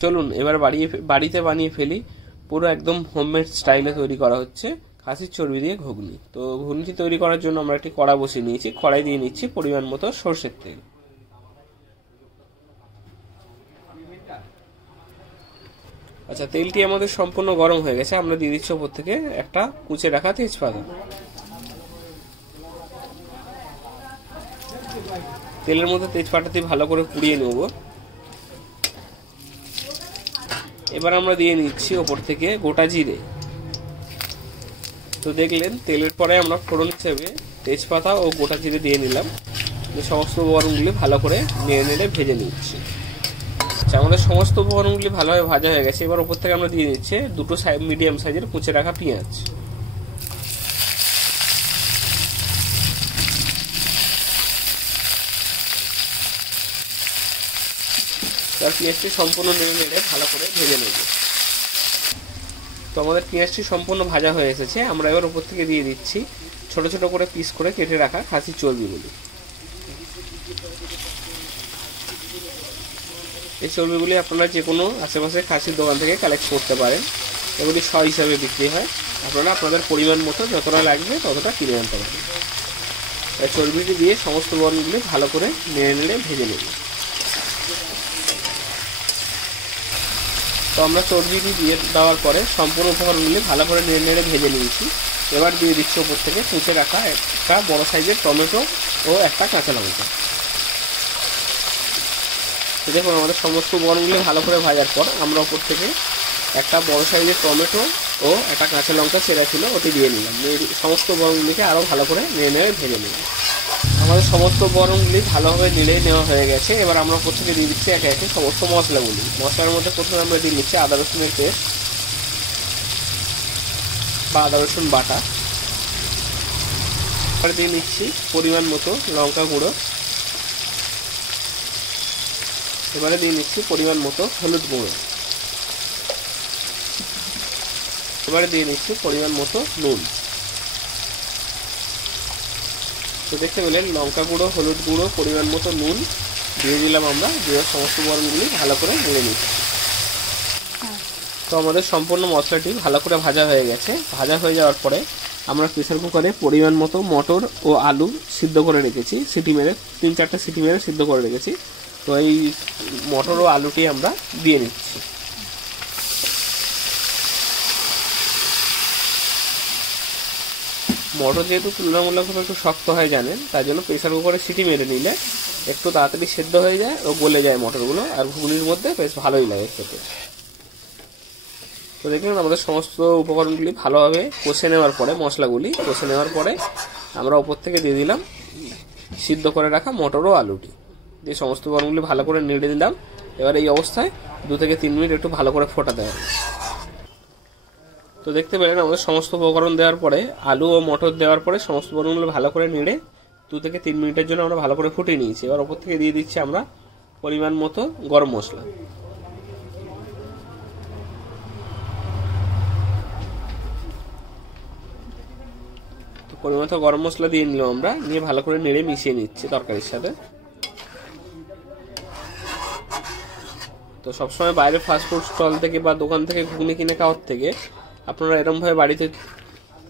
চলুন এবার বাড়িতে বানিয়ে ফেলি। পুরো একদম হোমমেড স্টাইলে তৈরি করা হচ্ছে খাসির চর্বি দিয়ে ঘুগনি। তো ঘুগনিটি তৈরি করার জন্য আমরা একটি কড়া বসিয়ে নিয়েছি। কড়াই দিয়ে নিচ্ছি পরিমাণ মতো সরষের তেল। আচ্ছা, তেলটি আমাদের সম্পূর্ণ গরম হয়ে গেছে। আমরা দিয়ে দিচ্ছি ওপর থেকে একটা কুচে রাখা তেজপাতা। তেলের মধ্যে তেজপাতাটি ভালো করে পুড়িয়ে নেব। এবার আমরা দিয়ে নিচ্ছি ওপর থেকে গোটা জিরে। তো দেখলেন তেলের পরে আমরা ফোড়ন হিসেবে তেজপাতা ও গোটা জিরে দিয়ে নিলাম। সমস্ত উপকরণগুলি ভালো করে নেড়ে নেড়ে ভেজে নিচ্ছি। আচ্ছা, আমাদের সমস্ত উপকরণগুলি ভালোভাবে ভাজা হয়ে গেছে। এবার ওপর থেকে আমরা দিয়ে দিচ্ছি দুটো মিডিয়াম সাইজের কুচে রাখা পেঁয়াজ। তার পেঁয়াজটি সম্পূর্ণ নেড়ে নেড়ে ভালো করে ভেজে নেব। তো আমাদের পেঁয়াজটি সম্পূর্ণ ভাজা হয়ে এসেছে। আমরা এবার উপর থেকে দিয়ে দিচ্ছি ছোট ছোট করে পিস করে কেটে রাখা খাসির চর্বিগুলি। এই চর্বিগুলি আপনারা যে কোনো আশেপাশে খাসির দোকান থেকে কালেক্ট করতে পারেন। এগুলি শ হিসাবে বিক্রি হয়। আপনারা আপনাদের পরিমাণ মতো যতটা লাগবে ততটা কিনে আনতে পারেন। এই চর্বিটি দিয়ে সমস্ত উপকরণগুলি ভালো করে নেড়ে নেড়ে ভেজে নেব। তো আমরা চর্বিটি দিয়ে দেওয়ার পরে সম্পূর্ণ উপকরণগুলি ভালো করে নেড়ে নেড়ে ভেজে নিয়েছি। এবার দিয়ে দিচ্ছি ওপর থেকে কুচে রাখা একটা বড় সাইজের টমেটো ও একটা কাঁচা লঙ্কা। দেখুন আমাদের সমস্ত উপকরণগুলি ভালো করে ভাজার পর আমরা ওপর থেকে একটা বড় সাইজের টমেটো ও একটা কাঁচা লঙ্কা চেরা ছিল ওটি দিয়ে নিলাম। সমস্ত উপকরণগুলিকে আরও ভালো করে নেড়ে নেড়ে ভেজে নিলাম। আমাদের সমস্ত উপকরণগুলি ভালোভাবে নেড়ে নেওয়া হয়ে গেছে। এবার আমরা ওপর থেকে দিয়ে দিচ্ছি একে একে সমস্ত মশলাগুলি। মশলার মধ্যে প্রথমে আমরা দিয়ে দিচ্ছি আদা রসুনের পেস্ট বা আদা রসুন বাটা। এবার দিয়ে নিচ্ছি পরিমাণ মতো লঙ্কা গুঁড়ো। এবারে দিয়ে নিচ্ছি পরিমাণ মতো হলুদ গুঁড়ো। এবারে দিয়ে নিচ্ছি পরিমাণ মতো নুন। তো দেখতে পেলেন লঙ্কা গুঁড়ো, হলুদ গুঁড়ো, পরিমাণ মতো নুন দিয়ে দিলাম আমরা। দিয়ে সমস্ত উপকরণগুলি ভালো করে নেড়ে নিচ্ছি। তো আমাদের সম্পূর্ণ মশলাটি ভালো করে ভাজা হয়ে গেছে। ভাজা হয়ে যাওয়ার পরে আমরা প্রেসার কুকারে পরিমাণ মতো মটর ও আলু সিদ্ধ করে রেখেছি। সিটি মেরে 3-4টা সিটি মেরে সিদ্ধ করে রেখেছি। তো এই মটর ও আলুটি আমরা দিয়ে নিচ্ছি। মটর যেহেতু তুলনামূলকভাবে একটু শক্ত হয় জানেন, তাই জন্য প্রেসার কুকারে সিটি মেরে নিলে একটু তাড়াতাড়ি সেদ্ধ হয়ে যায় ও গলে যায় মটরগুলো, আর ঘুগনির মধ্যে বেশ ভালোই লাগে খেতে। তো দেখুন আমাদের সমস্ত উপকরণগুলি ভালোভাবে কষে নেওয়ার পরে, মশলাগুলি কষে নেওয়ার পরে আমরা ওপর থেকে দিয়ে দিলাম সিদ্ধ করে রাখা মটর ও আলুটি। দিয়ে সমস্ত উপকরণগুলি ভালো করে নেড়ে দিলাম। এবার এই অবস্থায় 2 থেকে 3 মিনিট একটু ভালো করে ফোটাতে হবে। তো দেখতে পেলেন আমাদের সমস্ত উপকরণ দেওয়ার পরে, আলু ও মটর দেওয়ার পরে সমস্ত উপকরণগুলো ভালো করে নেড়ে 2 থেকে 3 মিনিটের জন্য আমরা ভালো করে ফুটিয়ে নিয়েছি। এবার ওপর থেকে দিয়ে দিচ্ছি আমরা পরিমাণ মতো গরম মশলা। তো পরিমাণ মতো গরম মশলা দিয়ে নিলাম আমরা, নিয়ে ভালো করে নেড়ে মিশিয়ে নিচ্ছি তরকারির সাথে। তো সবসময় বাইরে ফাস্টফুড স্টল থেকে বা দোকান থেকে ঘুগনি কিনে খাওয়ার থেকে আপনারা এরকমভাবে বাড়িতে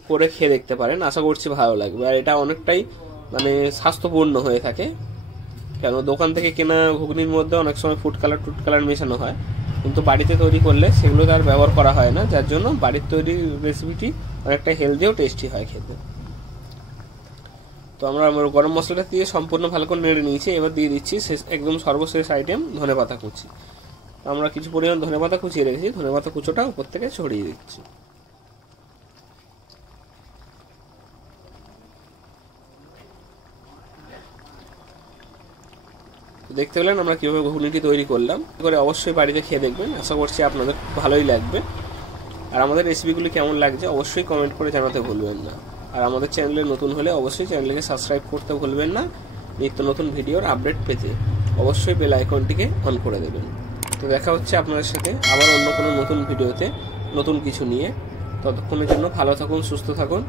করে খেয়ে দেখতে পারেন। আশা করছি ভালো লাগবে। আর এটা অনেকটাই স্বাস্থ্যপূর্ণ হয়ে থাকে। কেন দোকান থেকে কেনা ঘুগনির মধ্যে অনেক সময় ফুড কালার মেশানো হয়, কিন্তু বাড়িতে তৈরি করলে সেগুলো আর ব্যবহার করা হয় না, যার জন্য বাড়ির তৈরি রেসিপিটি অনেকটা হেলদি ও টেস্টি হয় খেতে। তো আমরা গরম মশলাটা দিয়ে সম্পূর্ণ ভালো করে নেড়ে নিয়েছি। এবার দিয়ে দিচ্ছি একদম সর্বশেষ আইটেম ধনেপাতা কুচি। আমরা কিছু পরিমাণ ধনেপাতা কুচিয়ে রেখেছি, ধনেপাতা কুচোটা উপর থেকে ছড়িয়ে দিচ্ছি। দেখতে পেলেন আমরা কিভাবে ঘুগনিটি তৈরি করলাম। করে অবশ্যই বাড়িতে খেয়ে দেখবেন। আশা করছি আপনাদের ভালোই লাগবে। আর আমাদের রেসিপিগুলি কেমন লাগছে অবশ্যই কমেন্ট করে জানাতে ভুলবেন না। আর আমাদের চ্যানেলে নতুন হলে অবশ্যই চ্যানেলকে সাবস্ক্রাইব করতে ভুলবেন না। নিত্য নতুন ভিডিওর আপডেট পেতে অবশ্যই বেল আইকনটিকে অন করে দেবেন। তো দেখা হচ্ছে আপনাদের সাথে আবার অন্য কোনো নতুন ভিডিওতে নতুন কিছু নিয়ে। ততক্ষণের জন্য ভালো থাকুন, সুস্থ থাকুন।